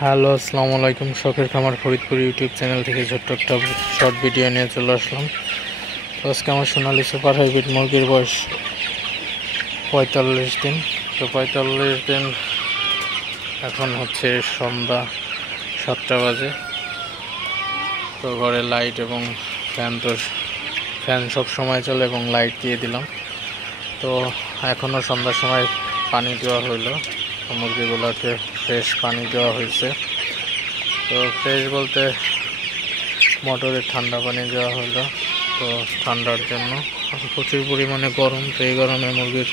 Hello, আসসালামু আলাইকুম। শখের খামার ফরিদপুর ইউটিউব চ্যানেল থেকে ছোট্ট একটা শর্ট ভিডিও নিয়ে চলে আসলাম। তো আজকে আমার সোনালি সুপার হাইব্রিড মুরগির বয়স 45 দিন। তো 45 দিন, এখন হচ্ছে সন্ধ্যা 7টা বাজে। তো ঘরে লাইট এবং ফ্যান সব সময় চলে এবং লাইট দিয়ে দিলাম। তো এখনও সন্ধ্যার সময় পানি দেওয়া হইলো। মুরগিগুলোকে ফ্রেশ পানি দেওয়া হয়েছে। তো ফ্রেশ বলতে মোটরের ঠান্ডা পানি দেওয়া হলো। তো ঠান্ডার জন্য প্রচুর পরিমাণে গরম, তো এই গরমে মুরগির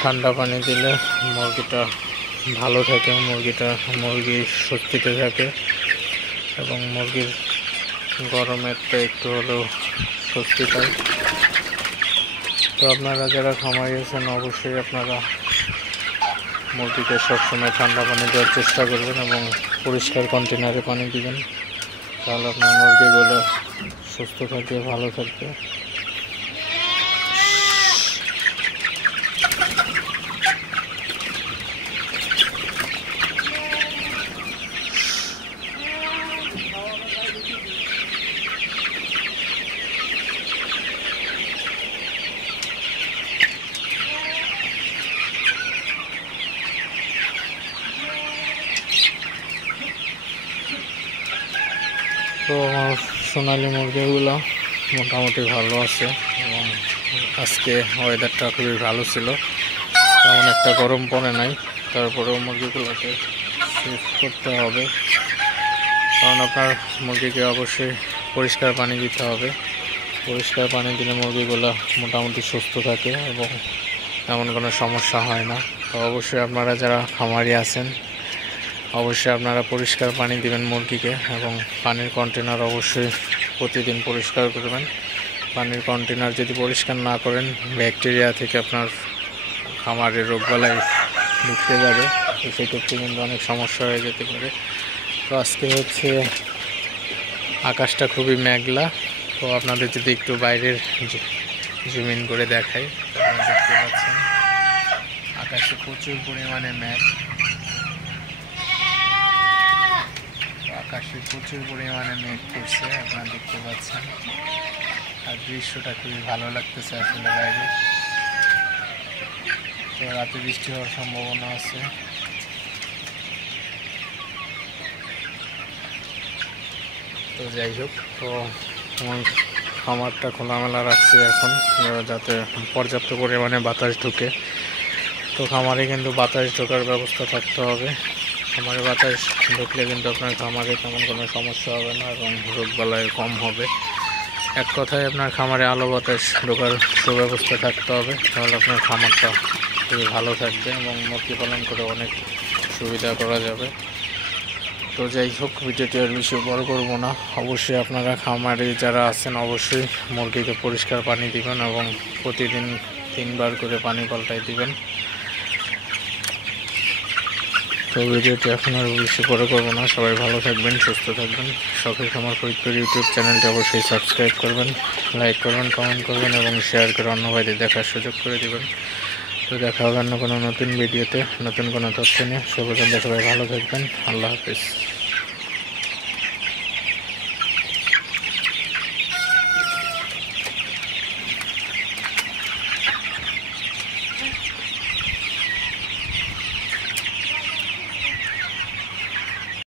ঠান্ডা পানি দিলে মুরগিটা ভালো থাকে, মুরগি স্বস্তিতে থাকে এবং মুরগির গরমের তো একটু হলেও স্বস্তি পায়। তো আপনারা যারা খামারি আছেন অবশ্যই আপনারা মুরগিকে সবসময় ঠান্ডা পানি দেওয়ার চেষ্টা করবেন এবং পরিষ্কার কন্টেনারে পানি দিবেন, তাহলে আপনার মুরগিগুলো সুস্থ থাকবে, ভালো থাকবে। তো আমার সোনালি মুরগিগুলো মোটামুটি ভালো আছে এবং আজকে ওয়েদারটা খুবই ভালো ছিল, তেমন একটা গরম পড়ে নাই। তারপরেও মুরগিগুলোকে সেভ করতে হবে, কারণ আপনার মুরগিকে অবশ্যই পরিষ্কার পানি দিতে হবে। পরিষ্কার পানি দিলে মুরগিগুলো মোটামুটি সুস্থ থাকে এবং এমন কোনো সমস্যা হয় না। তো অবশ্যই আপনারা যারা খামারি আছেন অবশ্যই আপনারা পরিষ্কার পানি দিবেন মুরগিকে এবং পানির কন্টেনার অবশ্যই প্রতিদিন পরিষ্কার করবেন। পানির কন্টেনার যদি পরিষ্কার না করেন ব্যাকটেরিয়া থেকে আপনার খামারের রোগবালাই ঢুকতে পারে, তো সেক্ষেত্রে কিন্তু অনেক সমস্যা হয়ে যেতে পারে। তো আজকে হচ্ছে আকাশটা খুবই মেঘলা। তো আপনাদের যদি একটু বাইরের জুমিন করে দেখাই, আপনারা দেখতে পাচ্ছেন আকাশে প্রচুর পরিমাণে মেঘ। আকাশে প্রচুর পরিমাণে মেঘ করছে, আপনারা দেখতে পাচ্ছেন, আর দৃশ্যটা খুবই ভালো লাগতেছে আসলে বাইরে। তো রাতে বৃষ্টি হওয়ার সম্ভাবনা আছে। তো যাই হোক, তো আমার খামারটা খোলামেলা রাখছি এখন, যাতে পর্যাপ্ত পরিমাণে বাতাস ঢুকে। তো খামারে কিন্তু বাতাস ঢোকার ব্যবস্থা থাকতে হবে। খামারে বাতাস ঢুকলে কিন্তু আপনার খামারে তেমন কোনো সমস্যা হবে না এবং রোগবালাই কম হবে। এক কথায় আপনার খামারে আলো বাতাস ঢোকার সুব্যবস্থা থাকতে হবে, তাহলে আপনার খামারটা খুবই ভালো থাকবে এবং মুরগি পালন করে অনেক সুবিধা করা যাবে। তো যাই হোক, ভিডিওটি আর বেশি বড় করবো না। অবশ্যই আপনারা খামারে যারা আছেন অবশ্যই মুরগিকে পরিষ্কার পানি দিবেন এবং প্রতিদিন 3 বার করে পানি পাল্টাই দিবেন। তো ভিডিওটি এখন আর বেশি বড় করবো না। সবাই ভালো থাকবেন, সুস্থ থাকবেন। শখের খামার ফরিদপুর ইউটিউব চ্যানেলটি অবশ্যই সাবস্ক্রাইব করবেন, লাইক করবেন, কমেন্ট করবেন এবং শেয়ার করে অন্য ভাইদের দেখার সুযোগ করে দেবেন। তো দেখা হবে অন্য কোনো নতুন ভিডিওতে নতুন কোনো তথ্য নিয়ে। সে পর্যন্ত সবাই ভালো থাকবেন। আল্লাহ হাফিজ।